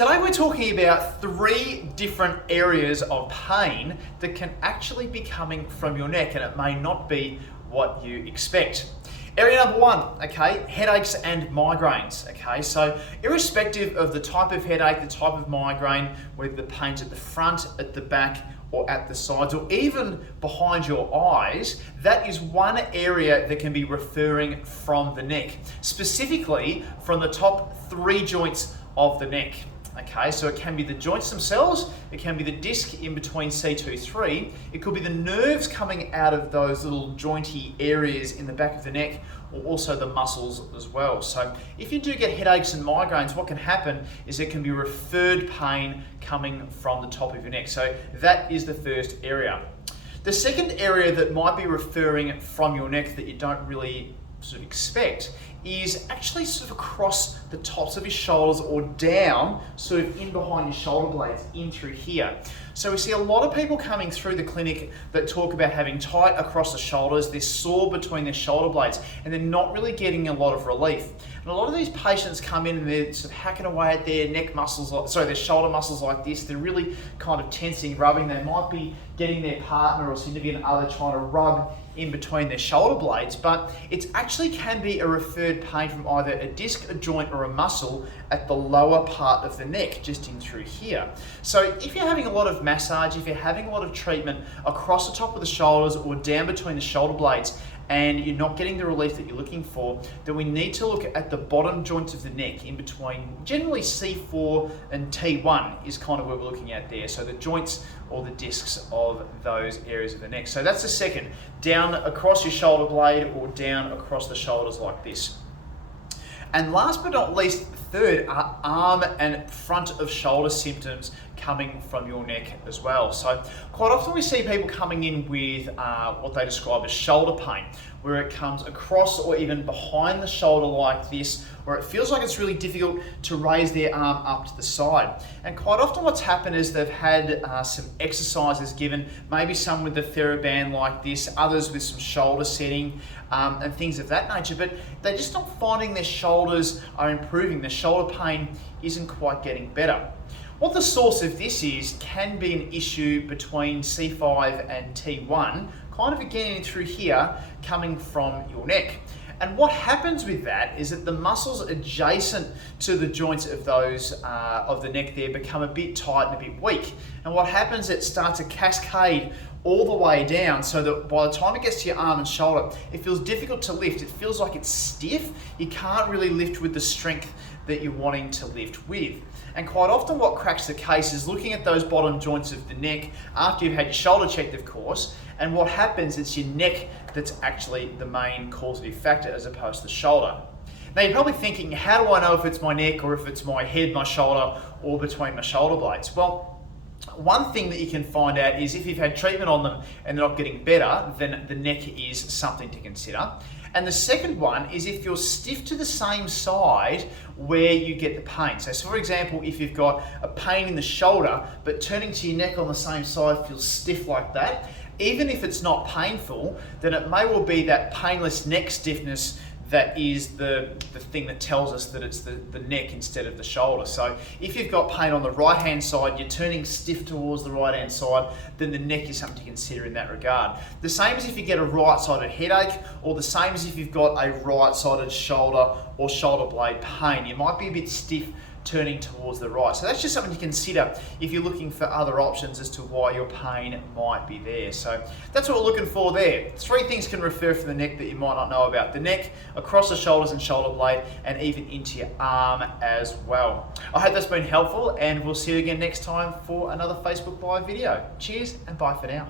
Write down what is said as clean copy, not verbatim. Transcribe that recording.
Today we're talking about 3 different areas of pain that can actually be coming from your neck, and it may not be what you expect. Area number 1, okay, headaches and migraines, okay? So irrespective of the type of headache, the type of migraine, whether the pain's at the front, at the back, or at the sides, or even behind your eyes, that is one area that can be referring from the neck, specifically from the top 3 joints of the neck. Okay, so it can be the joints themselves, it can be the disc in between C2-3, it could be the nerves coming out of those little jointy areas in the back of the neck, or also the muscles as well. So if you do get headaches and migraines, what can happen is there can be referred pain coming from the top of your neck. So that is the first area. The second area that might be referring from your neck that you don't really sort of expect is actually sort of across the tops of your shoulders or down, sort of in behind your shoulder blades, in through here. So we see a lot of people coming through the clinic that talk about having tight across the shoulders, they're sore between their shoulder blades, and they're not really getting a lot of relief. And a lot of these patients come in and they're sort of hacking away at their neck muscles, their shoulder muscles like this. They're really kind of tensing, rubbing. They might be getting their partner or significant other trying to rub in between their shoulder blades, but it actually can be a referred pain from either a disc, a joint, or a muscle at the lower part of the neck, just in through here. So if you're having a lot of massage, if you're having a lot of treatment across the top of the shoulders or down between the shoulder blades, and you're not getting the relief that you're looking for, then we need to look at the bottom joints of the neck in between, generally C4 and T1 is kind of where we're looking at there. So the joints or the discs of those areas of the neck. So that's the second, down across your shoulder blade or down across the shoulders like this. And last but not least, third are arm and front of shoulder symptoms coming from your neck as well. So quite often we see people coming in with what they describe as shoulder pain, where it comes across or even behind the shoulder like this, where it feels like it's really difficult to raise their arm up to the side. And quite often what's happened is they've had some exercises given, maybe some with the TheraBand like this, others with some shoulder setting and things of that nature, but they're just not finding their shoulders are improving. Their shoulder pain isn't quite getting better. What the source of this is can be an issue between C5 and T1, kind of again through here, coming from your neck. And what happens with that is that the muscles adjacent to the joints of those of the neck there become a bit tight and a bit weak. And what happens is it starts to cascade all the way down, so that by the time it gets to your arm and shoulder, it feels difficult to lift. It feels like it's stiff. You can't really lift with the strength that you're wanting to lift with. And quite often what cracks the case is looking at those bottom joints of the neck after you've had your shoulder checked, of course, and what happens is your neck that's actually the main causative factor as opposed to the shoulder. Now you're probably thinking, how do I know if it's my neck or if it's my head, my shoulder, or between my shoulder blades? Well, one thing that you can find out is if you've had treatment on them and they're not getting better, then the neck is something to consider. And the second one is if you're stiff to the same side where you get the pain. So for example, if you've got a pain in the shoulder, but turning to your neck on the same side feels stiff like that, even if it's not painful, then it may well be that painless neck stiffness that is the thing that tells us that it's the neck instead of the shoulder. So if you've got pain on the right hand side, you're turning stiff towards the right hand side, then the neck is something to consider in that regard. The same as if you get a right-sided headache, or the same as if you've got a right-sided shoulder or shoulder blade pain. You might be a bit stiff turning towards the right. So that's just something to consider if you're looking for other options as to why your pain might be there. So that's what we're looking for there. 3 things can refer from the neck that you might not know about. The neck, across the shoulders and shoulder blade, and even into your arm as well. I hope that's been helpful, and we'll see you again next time for another Facebook Live video. Cheers and bye for now.